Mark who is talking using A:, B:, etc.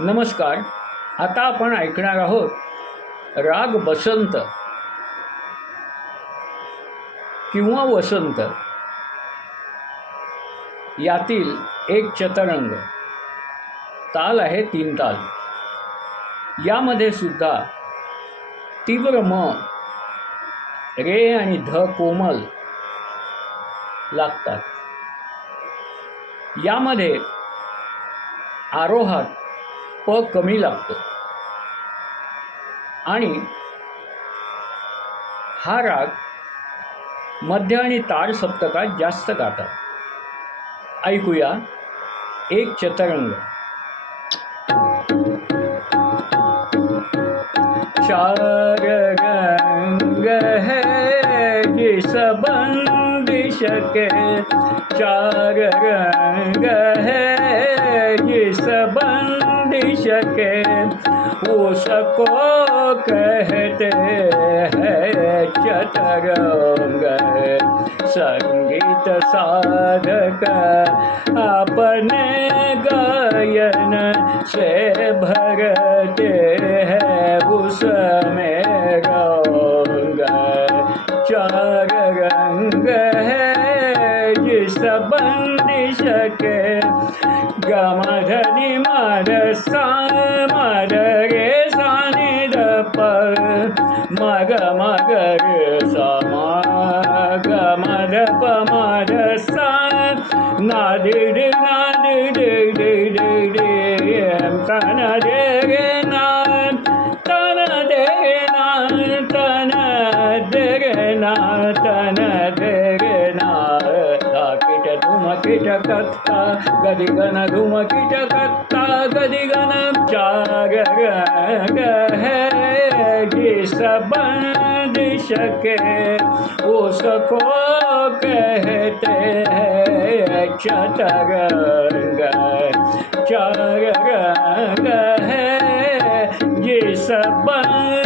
A: नमस्कार. आता आपण ऐकणार आहोत राग बसंत. किंवा वसंत. यातील एक चतरंग. ताल आहे तीन ताल. यामध्ये सुद्धा तीव्र म रे आणि ध कोमल लागतात. यामध्ये आरोहात प कमी लागतो. आणि हा राग मध्य आणि तार सप्तकात जास्त गातात. ऐकूया एक चतरंग. चार रंग है कि बंदिश के? चार रंग बंदिश के उसको कहते हैं, चतरंग संगीत साधक अपने गायन से भरते हैं उसमें रंग चार रंग है जिस बंदिश के गमधनि मद सा मद रे सानि द प मग मग रे सा मा ग मद प मद सा ना दि दि ना दि दि दि दि दि एम तन दे रे ना तन दे रे ना तन दे रे ना तन दे धूमकीटकत्ता गदिगण धूमकीटकत्ता गदिगणं चागह जिस बंद सके, उसको कहते हैं चार गंग है, जिस बंद